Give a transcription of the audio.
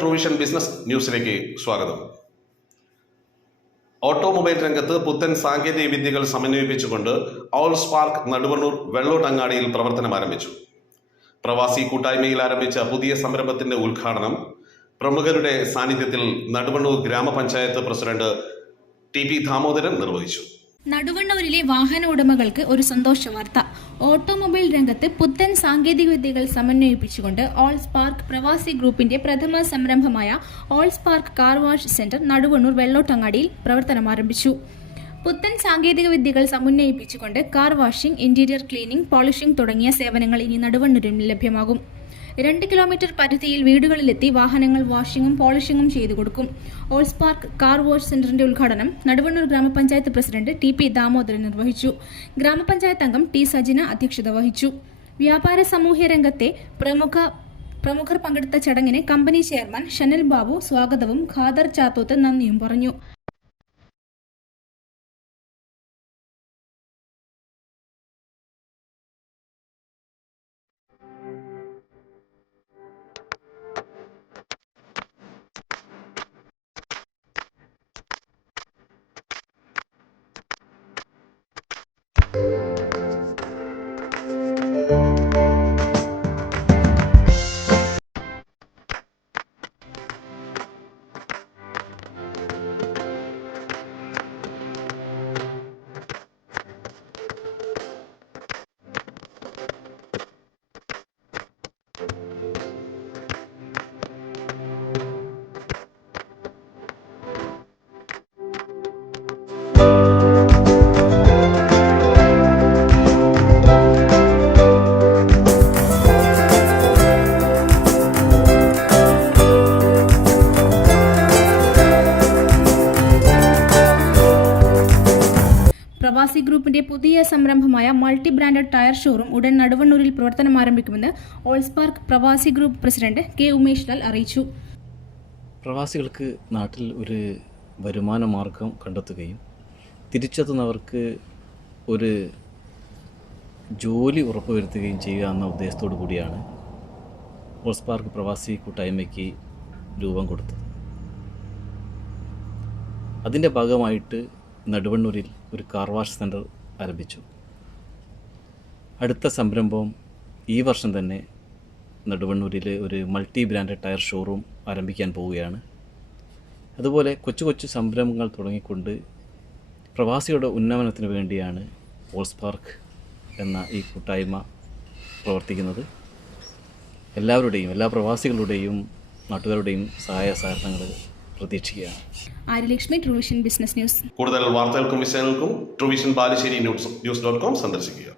Truevision business ന്യൂസിലേക്ക് സ്വാഗതം. Automobile രംഗത്ത് പുത്തൻ സാങ്കേതിക വിദ്യകൾ സമന്വയിപ്പിച്ചുകൊണ്ട് ഓൾ സ്പാർക്ക് നടുവണ്ണൂർ വെള്ളോട്ടങ്ങാടിയിൽ പ്രവർത്തനം ആരംഭിച്ചു. പ്രവാസി കൂട്ടായ്മയിൽ ആരംഭിച്ച പുതിയ സംരംഭത്തിന്റെ ഉദ്ഘാടനം പ്രമുഖരുടെ സാന്നിധ്യത്തിൽ നടുവണ്ണൂർ ഗ്രാമപഞ്ചായത്ത് പ്രസിഡന്റ് ടി പി ദാമോദരൻ നിർവഹിച്ചു. നടുവണ്ണൂരിലെ വാഹന ഉടമകൾക്ക് ഒരു സന്തോഷ വാർത്ത. ഓട്ടോമൊബൈൽ രംഗത്ത് പുത്തൻ സാങ്കേതിക വിദ്യകൾ സമന്വയിപ്പിച്ചുകൊണ്ട് ഓൾ സ്പാർക്ക് പ്രവാസി ഗ്രൂപ്പിന്റെ പ്രഥമ സംരംഭമായ all spark car wash centre Naduvannur വെള്ളോട്ടങ്ങാടിയിൽ പ്രവർത്തനം ആരംഭിച്ചു. പുത്തൻ സാങ്കേതിക വിദ്യകൾ സമന്വയിപ്പിച്ചുകൊണ്ട് car washing interior cleaning polishing തുടങ്ങിയ സേവനങ്ങൾ ഇനി നടുവണ്ണൂരിൽ ലഭ്യമാകും. രണ്ട് കിലോമീറ്റർ പരിധിയിൽ വീടുകളിലെത്തി വാഹനങ്ങൾ വാഷിംഗും പോളിഷിംഗും ചെയ്തു കൊടുക്കും. ഓൾസ് പാർക്ക് കാർ വാഷ് സെന്ററിന്റെ ഉദ്ഘാടനം നടുവണ്ണൂർ ഗ്രാമപഞ്ചായത്ത് പ്രസിഡന്റ് ടി പി ദാമോദരൻ നിർവഹിച്ചു. ഗ്രാമപഞ്ചായത്ത് അംഗം ടി സജിന അധ്യക്ഷത വഹിച്ചു. വ്യാപാര സാമൂഹ്യ രംഗത്തെ പ്രമുഖ പ്രമുഖർ പങ്കെടുത്ത ചടങ്ങിന് കമ്പനി ചെയർമാൻ ഷനൽ ബാബു സ്വാഗതവും ഖാദർ ചാത്തോത്ത് നന്ദിയും പറഞ്ഞു. Música പ്രവാസി ഗ്രൂപ്പിന്റെ പുതിയ സംരംഭമായ മൾട്ടി ബ്രാൻഡഡ് ടയർ ഷോറൂം ഉടൻ നടുവണ്ണൂരിൽ പ്രവർത്തനം ആരംഭിക്കുമെന്ന് ഓൾസ്പാർക്ക് പ്രവാസി group president K Umesh Lal അറിയിച്ചു. പ്രവാസികൾക്ക് നാട്ടിൽ ഒരു വരുമാന മാർഗം കണ്ടെത്തുകയും തിരിച്ചെത്തുന്നവർക്ക് ഒരു ജോലി ഉറപ്പുവരുത്തുകയും ചെയ്യുക എന്ന ഉദ്ദേശത്തോടു കൂടിയാണ് ഓൾസ്പാർക്ക് പ്രവാസി കൂട്ടായ്മയ്ക്ക് രൂപം കൊടുത്തത്. അതിന്റെ ഭാഗമായിട്ട് നടുവണ്ണൂരിൽ ഒരു കാർ വാഷ് സെന്റർ ആരംഭിച്ചു. അടുത്ത സംരംഭം ഈ വർഷം തന്നെ നടുവണ്ണൂരിൽ ഒരു മൾട്ടി ബ്രാൻഡ് ടയർ ഷോറൂം ആരംഭിക്കാൻ പോവുകയാണ്. അതുപോലെ കൊച്ചു കൊച്ചു സംരംഭങ്ങൾ തുടങ്ങിക്കൊണ്ട് പ്രവാസികളുടെ ഉന്നമനത്തിന് വേണ്ടിയാണ് ഹോൾസ് പാർക്ക് എന്ന ഈ കൂട്ടായ്മ പ്രവർത്തിക്കുന്നത്. എല്ലാവരുടെയും എല്ലാ പ്രവാസികളുടെയും നാട്ടുകാരുടെയും സഹായ സഹകരണങ്ങൾ പ്രതീക്ഷിക്കുകയാണ്. ആര്യലക്ഷ്മി ട്രൂവിഷൻ ബിസിനസ് ന്യൂസ് കൂടുതൽ വാർത്തകൾക്കും വിഷയങ്ങൾക്കും TrueVision Balussery news news dot com സന്ദർശിക്കുക.